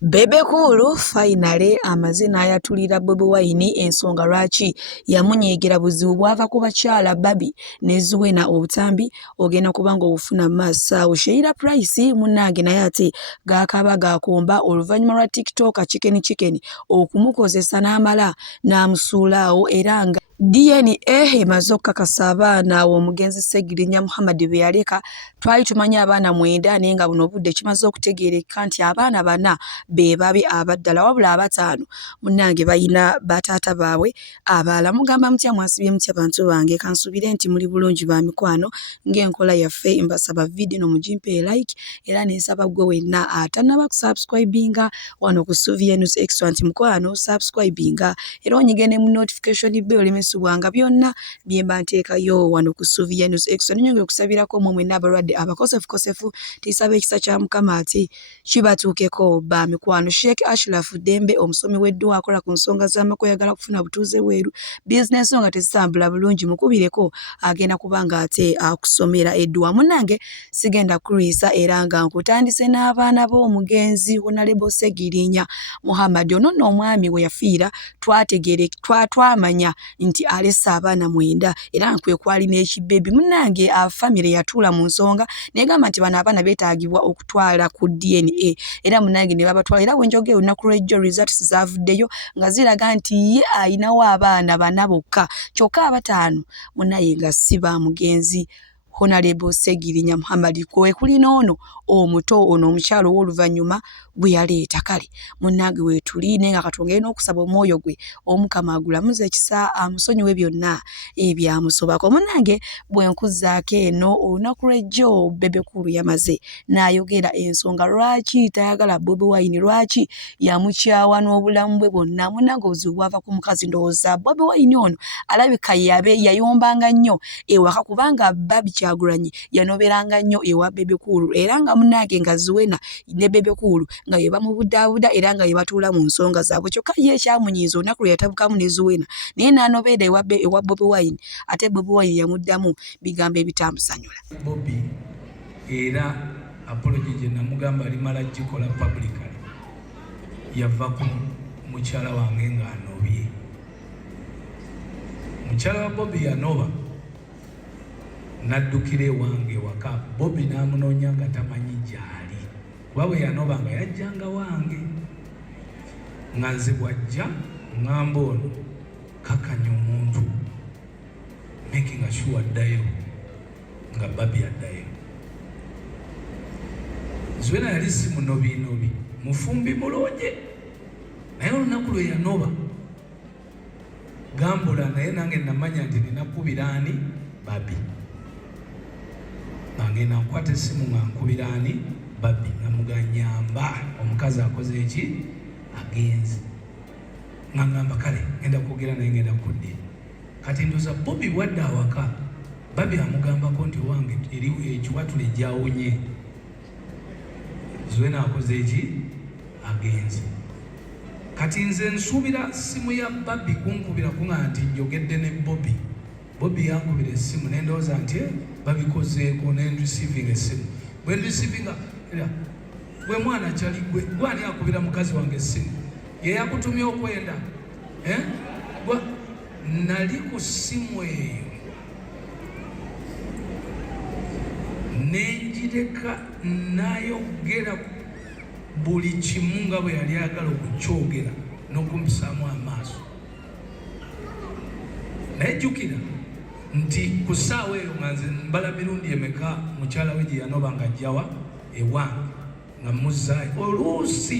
Bebe Cool finally amazina ayatulira Bobi Wine ensonga lwaki yamunyeegera buzibu bwava ku bakyala Babi ne Zuwena obutambi ogenda kubanga obufuna massa Sheila Price munnange naye ate gaakaba gaakomba oluvannyuma lwa TikTok chicken okumukozesa n'amala n'amusuulaawo era nga DNA emaze okukakasa abaana omugenzi Ssegirinya Muhammad be yaleka twali tumanya abaana 9 naye nga buno obudde kimaze okutegeereka nti abaana 4 be babi abaddala wabula abataano munnange bayina bataata baabwe abalala mugamba mutya mwasibye mutya bantu bange kansubire nti muli bulungi ba mikwano ng'enkola yaffe mbasaba video nomugimpe like era nesaba gwe wenna atanaba kusubscribinga wano ku Suvia News Extra nti mukwano subscribinga era onyigene mu notification bell mesubwanga byonna byemba nteekayo wano ku Suvia News Extra ninyongera okusabirako mwe n'abalwadde abakosefu tisaba ekisa kya Mukama ati kibatuukeko ba mikwano Sheikh Ashraf Dembe omusomi w'eddwa akola ku nsonga z'amakweyagala kufuna butuuze bweru business nga tezitambula bulungi mukubireko agenda kubanga ate akusomera eddwa munnange sigenda kuriisa era nga nkutandise n'abaana b'omugenzi Honorable Ssegirinya Muhammad ono n'omwami we yafiira twamanya nti alessa abaana 9 era nkwe kwali n'ekibbebi munnange family yatuula mu nsonga negamba nti bano abaana beetaagibwa okutwala ku DNA era munnange ne babatwala era wenjogera olunaku lw'ejjo results zavuddeyo nga ziraga nti ye ayinawo abaana 4 bokka kyokka abataano munnaye nga si ba mugenzi Honorable Ssegirinya Muhammad kwe kuli n'ono omuto ono omukyalo w'oluvannyuma bwe yaleeta kale munnange weetuli naye nga katongere n'okusaba omwoyo gwe omukama agulamuza ekisa amusonyiwe byonna ebyamusobako munnange bwe nkuzzaako eno olunaku lw'ejjo Bebe Cool yamaze n'ayogera ensonga lwaki tayagala Bobi Wine lwaki yamukyawa n'obulamu bwe bwonna munnange obuzibu bwava ku mukazi ndowooza Bobi Wine ono alabika yayombanga nnyo ewaka kubanga Babi Kyagulanyi yanoberanga nnyo ewa Bebe Cool era nga munnange nga Zuwena ne Bebe Cool nga yeba mu budaabuda era nga yebatuula mu nsonga zaabwe kyokka ye ekyamunyiiza olunaku lwe yatabukamu ne Zuwena naye n'anobeera ewa Bobi Wine ate Bobi Wine yamuddamu bigambo ebitamusanyula Bobi era apology gye namugamba alimala gikola publicly yava ku mukyala wange nga anobye mukyala wa Bobi yanoba naddukira ewange waka Bobi n'amunoonya nga tamanyi gyali kuba bwe yanoba nga yajjanga wange nga nze bwajja ŋŋamba ono kakanya omuntu making sure addayo nga Babi addayo Zuwena yali si munobiinobi mufumbi mulonje naye olunaku lwe yanoba gambula naye nange namanya nti ninakubira ani Babi nange nankwata essimu nga nkubira ani Babi namuganyamba omukazi akoze eki agenze nga ngamba kale ngenda kwogera naye ngenda kudde kati ndoza Bobi wadde awaka Babi amugambako nti wange eri ekiwatule gyawonye Zuwena akoze eki agenze kati nze nsuubira simu ya Babi kunkubira kunga nti njogedde ne Bobi yankubira essimu nendowooza nti babikozeeko nendreceiving essimu bwe ndreceiving era gwe mwana kyali gwani akubira mukazi wange essimu ye yakutumya okwenda nali ku ssimu eyo nenjireka nayogera buli kimu nga bwe yali agala okukyogera n'okumusaamu amaaso naye jjukira nti ku ssaawa eyo nga nze mbala mirundi emeka mukyala we gye yanoba nga ajjawa ewange nga muzaayo oluusi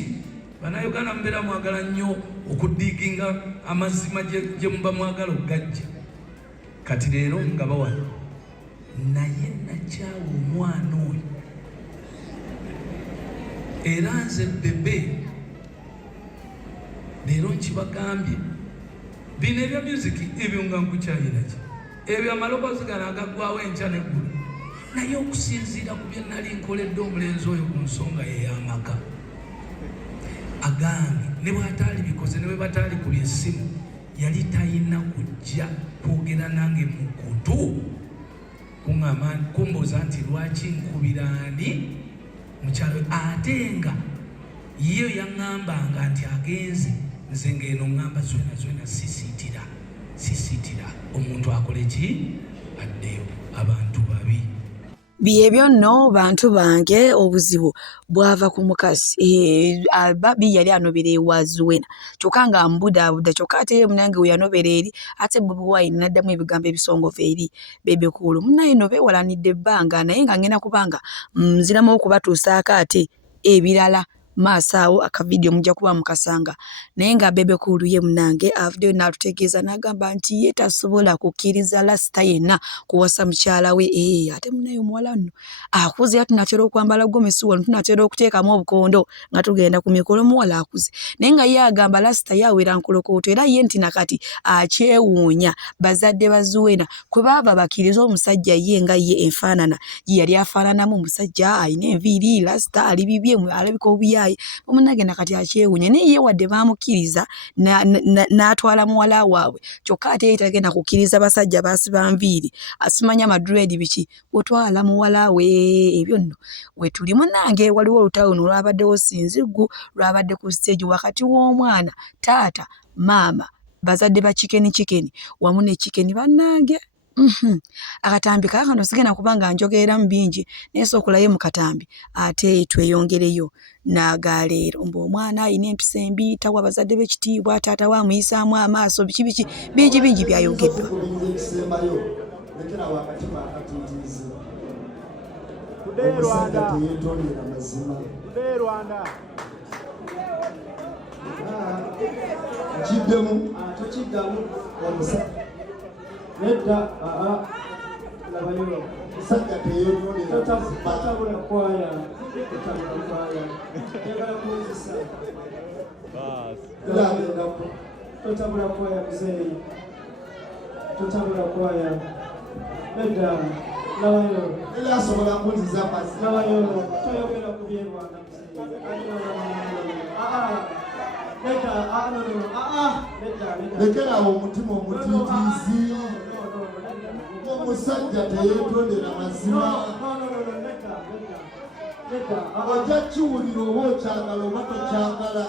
bannayuganda mubeera mwagala nnyo okudiiginga amazima gye muba mwagala okugajja kati leero nga bawala naye nakyawa omwana oyo era nze Bebe leero nkibagambye bino ebya musiki ebyo nga nkukyayiraki ebyo amalobozi gano agaggwawo enkya neggulu naye okusinziira ku bye nali nkoledde omulenzi oyo ku nsonga y'ey'amaka agange ne bw'ataali bikoze ne bwe bataali kuli essimu yali talina kujja kwogera nange mu kutu kumbuuza nti lwaki nkubira ani mukyalo ate nga Ye yaŋŋambanga nti agenze nze ngeno ŋŋamba zwena sisitira omuntu akole ki addeyo abantu babi. Byebyo nno bantu bange obuzibu bwava ku mukazi Babi yali anobera ewa Zuwena kyokka nga mbudaabuda kyokka ate munange we yanobera eri ate Bobi Wine n'addamu ebigambo ebisongovu eri Bebe Cool munnaye no beewalanidde ebbanga naye nga ngenda kubanga nziramu okubatuusaako ate ebirala maaso awo akavidiyo mujja kuba mukasanga naye nga Bebe Cool ye munange avuddeyo n'atutegeeza n'agamba nti ye tasobola kukkiriza lasita yenna kuwasa mukyala we ate munnaye omuwala nno akuze tunatera okwambala gomesi wano tunatera okuteekamu obukondo nga tugenda ku mikolo muwala akuze naye nga ye agamba lasita yawera nkolokooto era ye nti nakati akyewuunya bazadde ba Zuwena kwe baava bakkiriza omusajja ye nga ye enfaanana ye yali afaananamu omusajja alina enviiri lasita ali bibye alabika obuyayi omunage nakati akyewuunya naye ye wadde baamukkiriza n'atwala muwala waabwe kyokka ate ye tagenda kukkiriza basajja baasiba nviiri asimanya maduredi biki otwala muwala we ebyo nno we tuli munange waliwo olutawuno lwabaddewo sinziggu lwabadde ku stage wakati w'omwana taata maama bazadde ba chikeni wamu ne chikeni bannange akatambi kaakano sigenda kubanga njogerera mu bingi naye sookolayo mu katambi ate tweyongereyo n'agaleero mbu omwana alina empisa embi tawa bazadde b'ekitiibwa taata we amuyisaamu amaaso biki bingi byayogeddwa. Nedda labayo musajja teyeetondera tatabula kwaya yagala kunzisa totabula kwaya muzeeyi totabula kwaya nedda labayo era asobola kunziza pasi labayo toyogera ku byerwanda lekerawo omutima omutiitiizi omusajja teyeetondera mazima ojja kiwulira oba okyagala oba tokyagala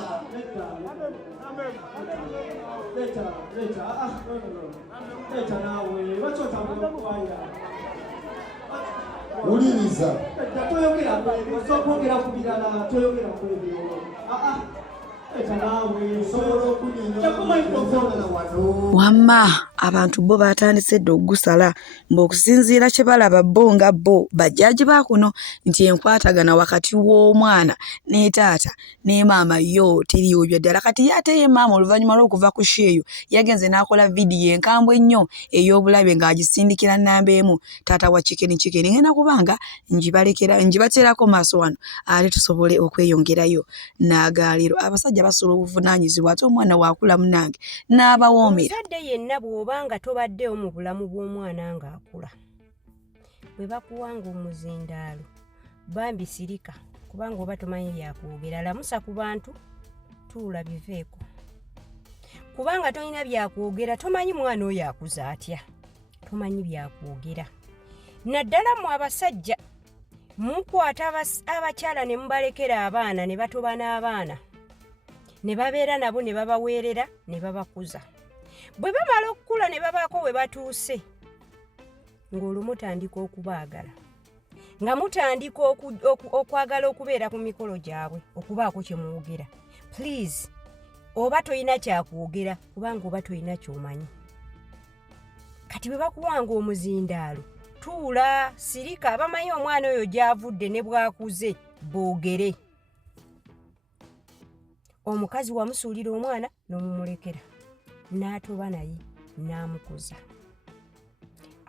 wuliriza toyogera ku birala toyogera ku ebyo wamma abantu bo batandise dde okugusala mb'okusinziira kye balaba bo nga bo bajjaaji ba kuno nti enkwatagana wakati w'omwana ne taata ne maama yo teriyo ddala kati ye ate ye maama oluvannyuma lw'okuva ku sheeyo yagenze n'akola vidiyo enkambwe ennyo ey'obulabe ng'agisindikira nnamba emu taata wa chikeni ngenda kubanga njibateerako maaso wano ate tusobole okweyongerayo n'agaaliro abasajja basobola obuvunaanyizibwa ate omwana waakula munange n'abawoomera omuzadde yenna bw'obanga tobaddeyo mu bulamu bw'omwana ng'akula bwe bakuwanga omuzindaalo bambi sirika kubanga oba tomanyi byakwogera lamusa ku bantu tuula biveeko kubanga tolina byakwogera tomanyi mwana oyo akuza atya tomanyi byakwogera naddala mu abasajja mukwata abakyala ne mubalekera abaana ne batoba n'abaana ne babeera nabo ne babaweerera ne babakuza bwe bamala okukula ne babaako we batuuse ng'olwo mutandika okubaagala nga mutandika okwagala okubeera ku mikolo gyabwe okubaako kye mwogera please oba toyina kyakwogera kubanga oba toyina ky'omanyi kati bwe bakuwanga omuzindaalo tuula sirika abamanyi omwana oyo gy'avudde ne bw'akuze boogere omukazi wamusuulira omwana n'omumulekera n'atoba naye n'amukuza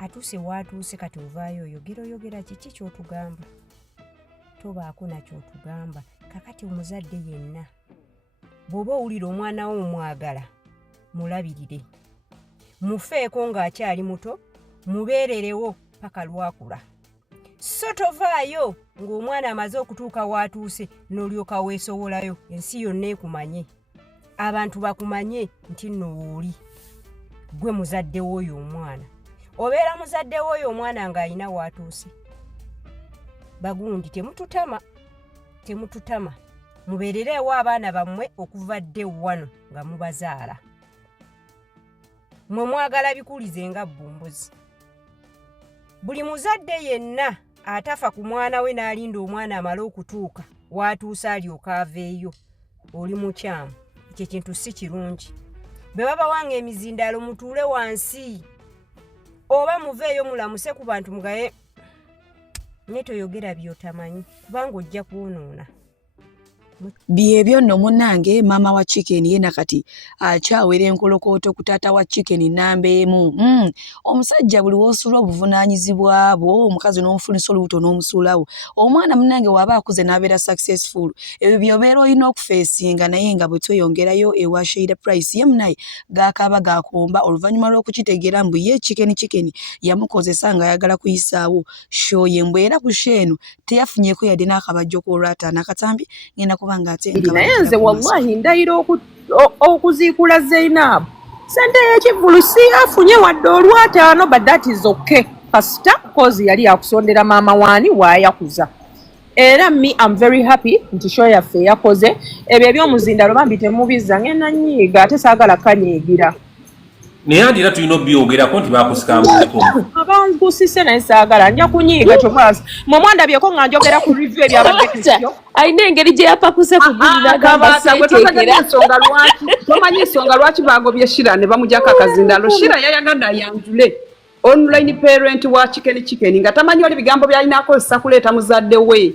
atuuse waatuuse kati ovaayo oyogera kiki ky'otugamba tobaako nakyotugamba kakati omuzadde yenna bw'oba owulira omwana wo omwagala mulabirire mufeeko ng'akyali muto mubeererewo paka lwakula so tovaayo ng'omwana amaze okutuuka waatuuse n'olyoka weesowolayo ensi yonna ekumanye abantu bakumanye nti nno wooli gwe muzadde w'oyo omwana obeera muzadde w'oyo omwana ng'alina waatuuse bagundi temututama mubeerereewo abaana bammwe okuva dde wano nga mubazaala. Mwe mwagala bikulize nga bbumbuzi. Buli muzadde yenna atafa ku mwana we n'alinda omwana amale okutuuka w'atuusa alyoka aveeyo oli mukyamu. Ekyo kintu si kirungi. Bwe babawanga emizindaalo mutuule wansi oba muveeyo mulamuse ku bantu mugaye ne toyogera by'otamanyi kubanga ojja kwonoona. Byebyo nno munnange maama wa chicken yena kati akyawera enkolokooto ku taata wa chicken namba emu. Omusajja buli w'osula obuvunaanyizibwa bwo omukazi n'omufunisa olubuto n'omusuulawo. Omwana munnange waba akuze n'abeera successful. Ebyo by'obeera olina okufeesinga naye nga bwe tweyongerayo ewa Sheila Price ye munaye gaakaaba gaakomba oluvannyuma lw'okukitegeera mbu ye chicken yamukozesa ng'ayagala kuyisaawo show ye mbwe era ku sheeno teyafunyeeko yadde n'akabajjo k'olwataano akatambi ngenda kubanga ate naye nze wallahi ndayira okuziikula Zainab sente y'ekivulu si afunye wadde olwataano but that is okay kasita cause yali akusondera maama waani waayakuza era me I'm very happy nti show yaffe yakoze ebyo eby'omuzindalo bambi temubizza ngenda nyiiga ate saagala kanyiigira naye ati era tulina obbyogerako nti baakusikambuko abankusise naye saagala nja kunyiiga kyokasi mwe mwandabyeko nga njogera ku review ebyabadde kusyo ayina engeri gye yapakuse kugulira gamba seeteekera tomanyi ensonga lwaki baagobye Shira ne bamujjako akazindalo. Shira yayagadde ayanjule online parent wa chicken nga tamanyi oli bigambo by'alina akozesa kuleeta muzadde we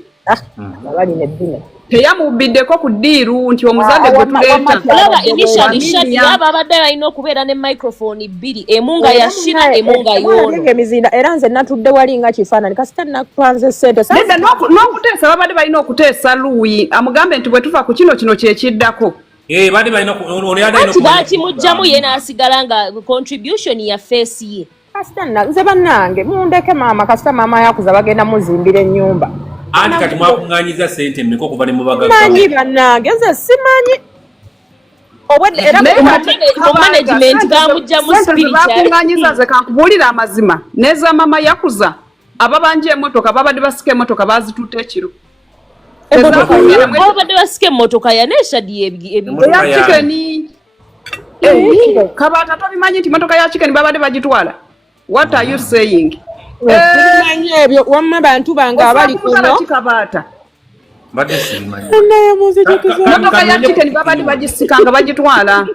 balina eddine teyamubiddeko ku ddiiru nti omuzadde gwe tuleeta olaba initially shati aba abadde balina okubeera ne microphone bbiri emu nga ya Shira emu nga y'ono emizinda era nze natudde wali nga kifaananyi kasita nakwanze ssente nedda n'okuteesa babadde balina okuteesa Louis amugambe nti bwe tufa ku kino kyekiddako badde balina ati baakimugjamu ye n'asigala nga contribution ya face ye kasita nze bannange mundeke maama kasita maama yakuza bagenda muzimbira ennyumba anti kati mwakuŋŋaanyiza ssente mmeka okuva ne mubaga manyi bannange nze simanyi obwedde era management bamugjamu bakuŋŋaanyiza nze kankubuulira amazima neza maama yakuza ababanja emmotoka babadde basika emmotoka bazitutte ekiro babadde basika emmotoka yaneeshadi eya chicken Kabaata tobimanyi nti emmotoka ya chicken babadde bagitwala. What are you saying? Ebyo wamma bantu banga abali kuno Kabaata badde simanyi emmotoka ya chicken babadde bagisikanga bagitwala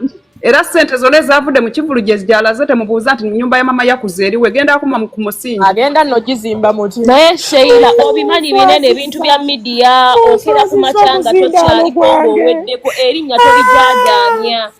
era ssente zole zavudde mu kivulu gye zijalaze temubuuza nti nyumba ya mama yakuze eriwe genda akuma ku musingi agenda no gizimba muti naye Sheila obimanyi binene ebintu bya media okera ku matanga tokyaliko oweddeko erinnya tolijajanya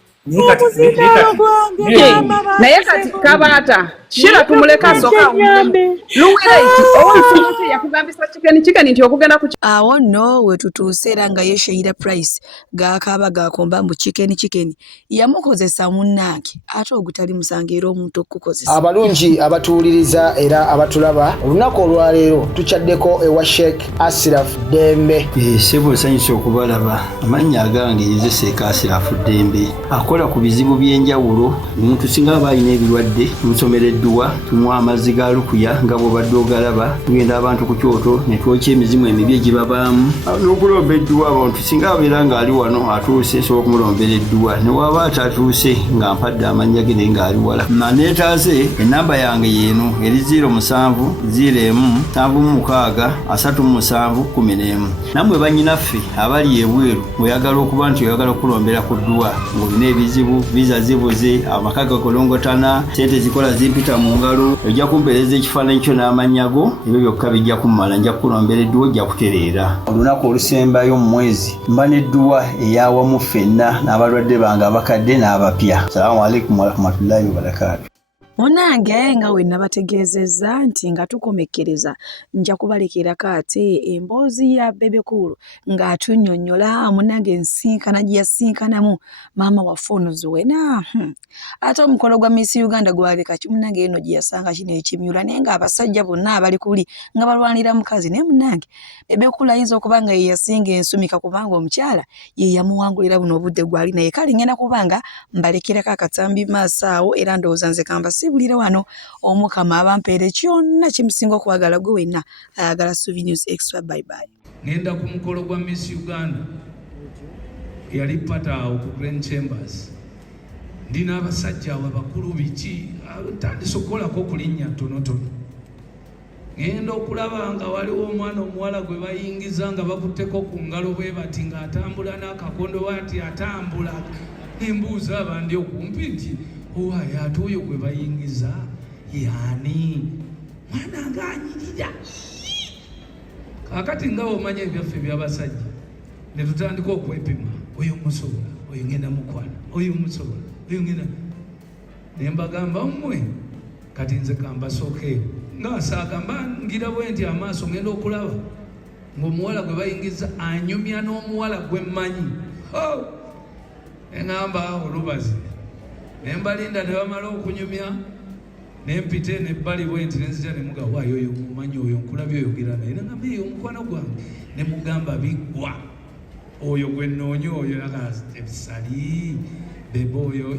naye kati Kabaata Shira tumuleka soka Luweleti owansi yakugambisa chicken nti okugenda ku awo nno we tutuuse era nga ye Sheila Price gaakaaba gaakomba mbu chicken yamukozesa munnange ate ogutali musango era omuntu okukozesa. Abalungi abatuwuliriza era abatulaba olunaku olwaleero tukyaddeko ewa Sheikh Ashraf Dembe. Sebo nsanyusa okubalaba amannya agange ye Sheikh Ashraf Dembe akola ku bizibu by'enjawulo omuntu singa balina ebirwadde musomereddwa tunywa amazzi ga lukuya nga bw'obadde ogalaba tugenda abantu ku kyoto ne twokya emizimu emibi egibabaamu n'okulomba edduwa abantu singa abeera ng'ali wano atuuse nsobola okumulombera edduwa ne waba atatuuse nga mpadde amannya ge naye ng'ali wala neetaaze ennamba yange yeeno eri 0701763711 nammwe bannyinaffe abali ebweru oyagala okuba nti oyagala okulombera ku dduwa ng'olina ebizibu viza zibuze amaka gakolongotana sente zikola zimpita mu ngalo ojja kumpeereza ekifaananyi kyo n'amanyago ebyo byokka bijja kummala nja kukulombera edduwa ojja kutereera olunaku olusembayo mu mwezi mba n'edduwa eyawamu ffenna n'abalwadde bange abakadde n'abapya. Salaamu alaikum warahmatullahi wabarakatuh. Munange nga we nabategeezezza nti nga tukomekkereza nja kubalekerako ate emboozi ya Bebe Cool ng'atunnyonnyola munange ensinkana gye yasinkanamu maama waffe ono Zuwena ate omukolo gwa Miss Uganda gwaleka munange eno gye yasanga kino ekimyula naye ng'abasajja bonna abali kuli nga balwanira mukazi naye munange Bebe Cool ayinza okuba nga ye yasinga ensumika kubanga omukyala ye yamuwangulira buno obudde gwali naye kale ngenda kubanga mbalekerako akatambi maaso awo era ndowooza nze kamba bulira wano omukama abampeere kyonna kimusinga okwagala gwe wenna ayagala Suvi News Extra. Bye bye. Ngenda ku mukolo gwa Miss Uganda yali pata ku Grand Chambers ndina abasajja abakulu biki tandise okukolako kulinnya tonotono ngenda okulaba nga waliwo omwana omuwala gwe bayingiza nga bakutteko ku ngalo bwe bati ng'atambula n'akakondo bati atambula nembuuza abandi okumpi nti owaye ate oyo gwe bayingiza yani mwana ng'anyirira kakati nga omanya ebyaffe by'abasajja ne tutandika okwepima oyo musobola oyo ngenda mukwana oyo musobola oyo ngenda ne mbagamba mmwe kati nze kambasookeewo ng'asaagamba ngira bwe nti amaaso ngenda okulaba ng'omuwala gwe bayingiza anyumya n'omuwala gwe mmanyi eŋŋamba olubazi ne mbalinda ne bamala okunyumya ne mpite n'ebbali bwe nti nenzija ne muga waayo oyo mumanyi oyo nkulabye oyogera naye nengamba eyo omukwano gwange ne mugamba biggwa oyo gwe nnoonya oyo ebisali bebe oyo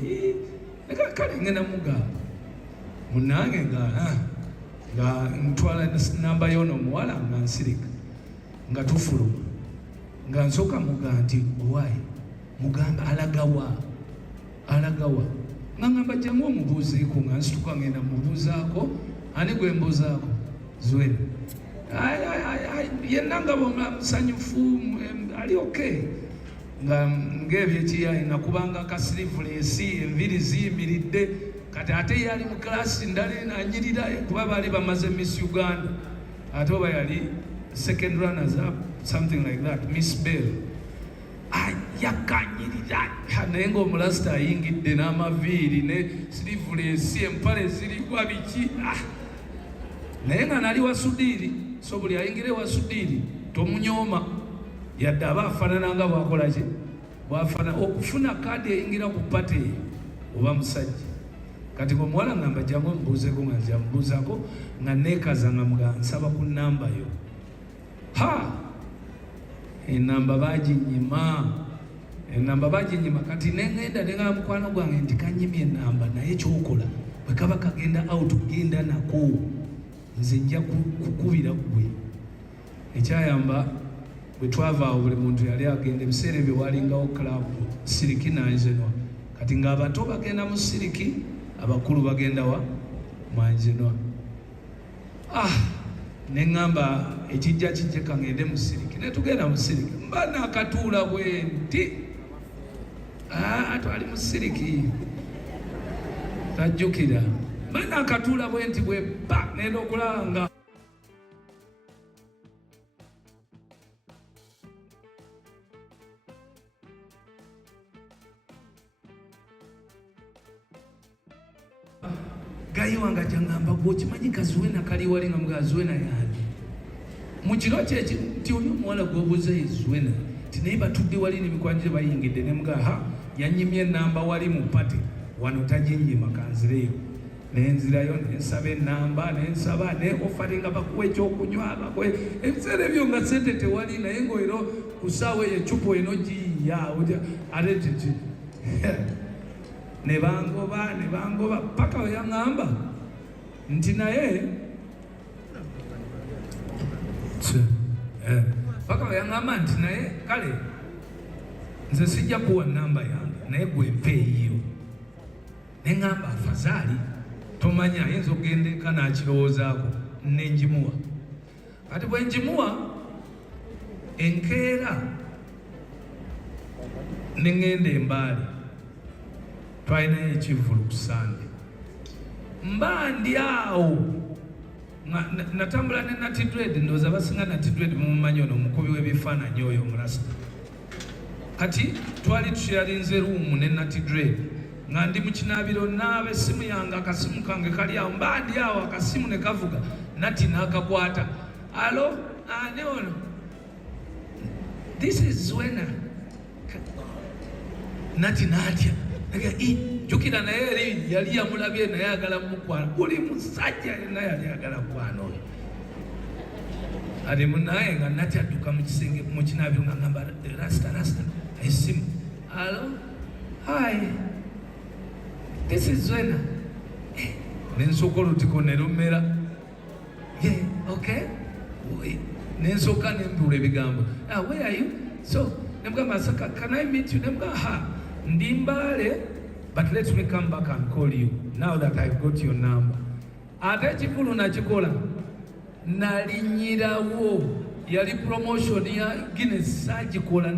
kale ngenda mugamba munange nga ntwala namba y'ono omuwala nga nsirika nga tufuluma nga nsooka muga nti owaayi mugamba alagawa nga ngamba jangu omubuuzeeko nga nsituka ngenda mubuuzaako ani gwe mbuuzaako Zwena yenna nga musanyufu ali okay ng'ebyekiyayi nakubanga kasirivulesi enviri ziyimiridde kati ate yali mu klasi ndala nanyirira kuba baali bamaze Miss Uganda ate oba yali second runners up something like that Miss Bell yakanyirira naye ng'omulasita ayingidde n'amaviiri ne sirivulesi empale zirigwa biki naye nga nali wasudiiri so buli ayingire wasudiiri tomunyooma yadde aba afaanana nga bwakola ki bwafana okufuna kaadi eyingira ku pate oba musajja kati omuwala ngamba jangu omubuuzeeko nga nzija mubuuzaako nga neekaza nga mga nsaba ku namba yo enamba baginyima kati neŋŋenda neŋala mukwano gwange nti kanyimye enamba naye kyokola bwe kaba kagenda out genda nako nze nja kukubira gwe ekyayamba bwe twavaawo buli muntu yali agenda ebiseera ebyo walingawo klabu siriki nanjenwa kati ng'abato bagenda mu siriki abakulu bagenda wa mwanjenwa neŋŋamba ekijja kijjeka ngende mu siriki netugenda mu siriki mba nakatuula bwe nti twali mu siriki tajjukira mba nakatuula bwe nti bwe ba nenda okulaba nga gayi wange jangamba gwokimanyi Kazwena kali wali nga mga Zwena yani mukiro kyeki nti oli omuwala gwobuuza ye Zwena ti naye batudde wali nemikwanjire bayingidde ne mga yanyimye enamba wali mu pate wano taginyima kanzireyo nenzirayo nensaba enamba nensaba ne ofali nga bakuwa ekyokunywa bakwe ebiseera ebyo nga sente tewali naye ngaoiro ku ssaawa eyo ecupa eno giya ate titi ne bangoba paka weyaŋŋamba nti naye paka weyaŋŋamba nti naye kale nze sijja kuwa namba yange naye gwempa eyiyo neŋŋamba afazaali tomanya ayinza okugenda eka n'akirowoozaako nenjimuwa kati bwe njimuwa enkeera neŋŋenda embaali twalinayo ekivulu ku Sande mba ndi awo natambula ne Nati Dread ndowooza basinga Nati Dread mumumanyi ono omukubi w'ebifaananyi oyo omulasita kati twali tukyalinze ruumu ne Nati Dread nga ndi mu kinaabiro naaba essimu yange akasimu kange kali awo mba ndi awo akasimu ne kavuga Nati n'akakwata alo ani ono this is Zwena Nati n'atya jukira naye yali yamulabye naye agala mukwana buli musajja naye yali agala mukwana oyo ali munaye nga Nati adduka mu kisenge mu kinaabiro nga ngamba rasta esimu alo hi this is Zwena nensooka olutiko ne lumera okay nensooka nembula ebigambo where are you so Nemugamba Masaka, can I meet you? Nemugamba ha Ndimbale, but let me come back and call you now that I've got your number. Ate chikulu nachikola nalinyirawo yali promotion ya Guinness sagikola